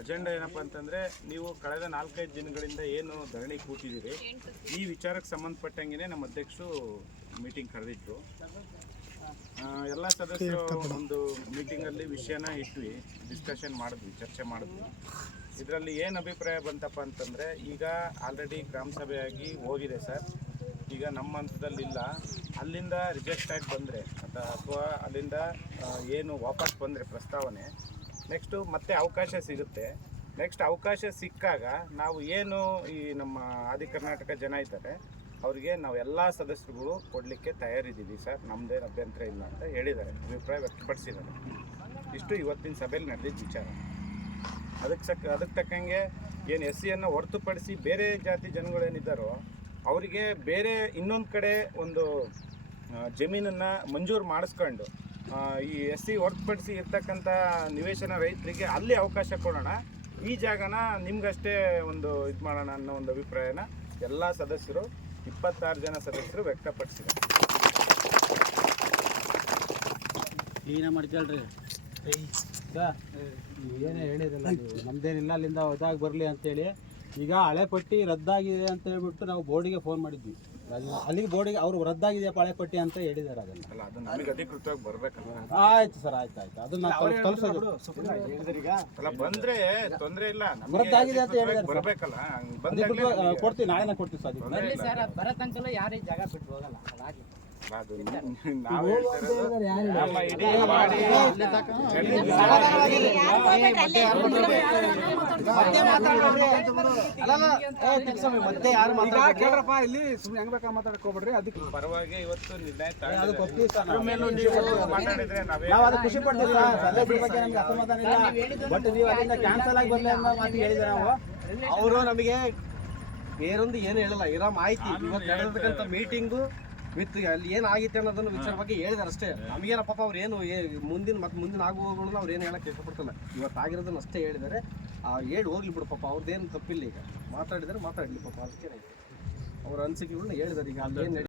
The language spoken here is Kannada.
ಅಜೆಂಡಾ ಏನಪ್ಪ ಅಂತಂದ್ರೆ ನೀವು ಕಳೆದ ನಾಲ್ಕೈದು ದಿನಗಳಿಂದ ಏನು ಧರಣಿ ಕೂತಿದ್ದೀರಿ, ಈ ವಿಚಾರಕ್ಕೆ ಸಂಬಂಧಪಟ್ಟಂಗೆ ನಮ್ಮ ಅಧ್ಯಕ್ಷರು ಮೀಟಿಂಗ್ ಕರೆದಿದ್ರು. ಎಲ್ಲ ಸದಸ್ಯರು ಒಂದು ಮೀಟಿಂಗಲ್ಲಿ ವಿಷಯನ ಇಟ್ವಿ ಡಿಸ್ಕಷನ್ ಮಾಡಿದ್ವಿ, ಚರ್ಚೆ ಮಾಡಿದ್ವಿ. ಇದರಲ್ಲಿ ಏನು ಅಭಿಪ್ರಾಯ ಬಂತಪ್ಪ ಅಂತಂದರೆ, ಈಗ ಆಲ್ರೆಡಿ ಗ್ರಾಮ ಸಭೆಯಾಗಿ ಹೋಗಿದೆ ಸರ್. ಈಗ ನಮ್ಮ ಹಂತದಲ್ಲಿಲ್ಲ ಅಲ್ಲಿಂದ ರಿಜೆಕ್ಟ್ ಆಗಿ ಬಂದರೆ, ಅಥವಾ ಅಲ್ಲಿಂದ ಏನು ವಾಪಸ್ ಬಂದರೆ ಪ್ರಸ್ತಾವನೆ ನೆಕ್ಸ್ಟು ಮತ್ತೆ ಅವಕಾಶ ಸಿಗುತ್ತೆ. ನೆಕ್ಸ್ಟ್ ಅವಕಾಶ ಸಿಕ್ಕಾಗ ನಾವು ಏನು ಈ ನಮ್ಮ ಆದಿ ಕರ್ನಾಟಕ ಜನ ಇದ್ದಾರೆ, ಅವರಿಗೆ ನಾವು ಎಲ್ಲ ಸದಸ್ಯರುಗಳು ಕೊಡಲಿಕ್ಕೆ ತಯಾರಿದ್ದೀವಿ ಸರ್. ನಮ್ಮದೇನು ಅಭ್ಯಂತರ ಇಲ್ಲ ಅಂತ ಹೇಳಿದ್ದಾರೆ. ಅಭಿಪ್ರಾಯ ವ್ಯಕ್ತಪಡಿಸಿದ್ದಾರೆ. ಇಷ್ಟು ಇವತ್ತಿನ ಸಭೆಯಲ್ಲಿ ನಡೆದಿದ್ದ ವಿಚಾರ. ಅದಕ್ಕೆ ಸಕ್, ಅದಕ್ಕೆ ತಕ್ಕಂಗೆ ಏನು ಎಸ್ ಸಿಯನ್ನು ಹೊರತುಪಡಿಸಿ ಬೇರೆ ಜಾತಿ ಜನಗಳೇನಿದ್ದಾರೋ ಅವರಿಗೆ ಬೇರೆ ಇನ್ನೊಂದು ಕಡೆ ಒಂದು ಜಮೀನನ್ನು ಮಂಜೂರು ಮಾಡಿಸ್ಕೊಂಡು ಈ ಎಸ್ ಸಿ ಹೊರತುಪಡಿಸಿ ಇರ್ತಕ್ಕಂಥ ನಿವೇಶನ ರೈತರಿಗೆ ಅಲ್ಲಿ ಅವಕಾಶ ಕೊಡೋಣ. ಈ ಜಾಗನ ನಿಮ್ಗಷ್ಟೇ ಒಂದು ಇದು ಮಾಡೋಣ ಅನ್ನೋ ಒಂದು ಅಭಿಪ್ರಾಯನ ಎಲ್ಲ ಸದಸ್ಯರು ಇಪ್ಪತ್ತಾರು ಜನ ಸದಸ್ಯರು ವ್ಯಕ್ತಪಡಿಸಿದ್ದಾರೆ. ಕ್ಲೀನ ಮಾಡ್ಕೊಳ್ರಿ? ಏನೇ ಹೇಳಿರಲ್ಲ ನೀವು ನಮ್ದೇನಿಲ್ಲ ಅಲ್ಲಿಂದ ಇದಾಗಿ ಬರಲಿ ಅಂತೇಳಿ ಈಗ ಹಳೆ ಪಟ್ಟಿ ರದ್ದಾಗಿದೆ ಅಂತ ಹೇಳ್ಬಿಟ್ಟು ನಾವು ಬೋರ್ಡಿಗೆ ಫೋನ್ ಮಾಡಿದ್ವಿ. ಅಲ್ಲಿ- ಅಲ್ಲಿಗೆ ಬೋರ್ಡಿಗೆ ಅವರು ರದ್ದಾಗಿದೆಯಪ್ಪ ಹಳೆ ಪಟ್ಟಿ ಅಂತ ಹೇಳಿದ್ದಾರೆ ಅದನ್ನ. ಅಲ್ಲ ಅಧಿಕೃತವಾಗಿ ಬರಬೇಕಲ್ಲ ಆಯ್ತು ಸರ್ ಆಯ್ತು ಆಯ್ತು. ಅದನ್ನ ಕಳ್ಸೋದು ಅಲ್ಲ ಬಂದ್ರೆ ತೊಂದ್ರೆ ಇಲ್ಲ. ರದ್ದಾಗಿದೆ ಅಂತ ಹೇಳಿದ್ದಾರೆ. ಬರಬೇಕಲ್ಲ ಕೊಡ್ತೀವಿ ನಾಳೆನ ಕೊಡ್ತೀವಿ ಸರ್. ಬರೋ ತನಕ ಯಾರೇ ಜಾಗ ಬಿಟ್ಟು ಹೋಗಲ್ಲ. ಮತ್ತೆ ಯಾರು ಕೇಳ್ರಪ್ಪ ಇಲ್ಲಿ ಸುಮ್ಮನೆ ಹೆಂಗ್ ಬೇಕಾ ಮಾತಾಡಕ್ ಹೋಗ್ಬೇಡ್ರಿ ಅದಕ್ಕೆ ಪರವಾಗಿ ಇವತ್ತು ನೀವು ಮಾತಾಡಿದ್ರೆ ನಾವೇ ನಾವು ಅದು ಖುಷಿ ಪಡ್ತೀವಿ ಸರ್ ಸದ್ಯ ಬಗ್ಗೆ ನಮ್ಗೆ ಅಸಮಾಧಾನ ಇಲ್ಲ ಬಟ್ ನೀವು ಅಲ್ಲಿಂದ ಕ್ಯಾನ್ಸಲ್ ಆಗಿ ಬರಲಿ ಅನ್ನೋ ಮಾತು ಹೇಳಿದ್ರೆ ನಾವು ಅವರು ನಮಗೆ ಬೇರೊಂದು ಏನು ಹೇಳಲ್ಲ ಇರೋ ಮಾಹಿತಿ ಇವತ್ತು ನಡೆದಿರ್ತಕ್ಕಂಥ ಮೀಟಿಂಗು ವಿತ್ ಅಲ್ಲಿ ಏನಾಗಿತ್ತು ಅನ್ನೋದನ್ನು ವಿಚಾರ ಬಗ್ಗೆ ಹೇಳಿದಾರೆ ಅಷ್ಟೇ. ನಮಗೇನ ಪಾಪ ಅವ್ರು ಏನು ಮುಂದಿನ ಮತ್ತೆ ಮುಂದಿನ ಆಗುವಗಳನ್ನ ಅವ್ರು ಏನು ಹೇಳಕ್ಕೆ ಇಷ್ಟಪಡ್ತಿಲ್ಲ. ಇವತ್ತು ಆಗಿರೋದನ್ನ ಅಷ್ಟೇ ಹೇಳಿದ್ದಾರೆ ಅವ್ರು ಹೇಳಿ ಹೋಗ್ಲಿ ಬಿಡು ಪಾಪ ಅವ್ರದ್ದೇನು ತಪ್ಪಿಲ್ಲ ಈಗ. ಮಾತಾಡಿದರೆ ಮಾತಾಡಲಿ ಪಾಪ ಅದಕ್ಕೆ ಅವ್ರ ಅನಿಸಿಕೆಗಳನ್ನ ಹೇಳಿದಾರೆ ಈಗ ಅಲ್ಲಿ ಏನು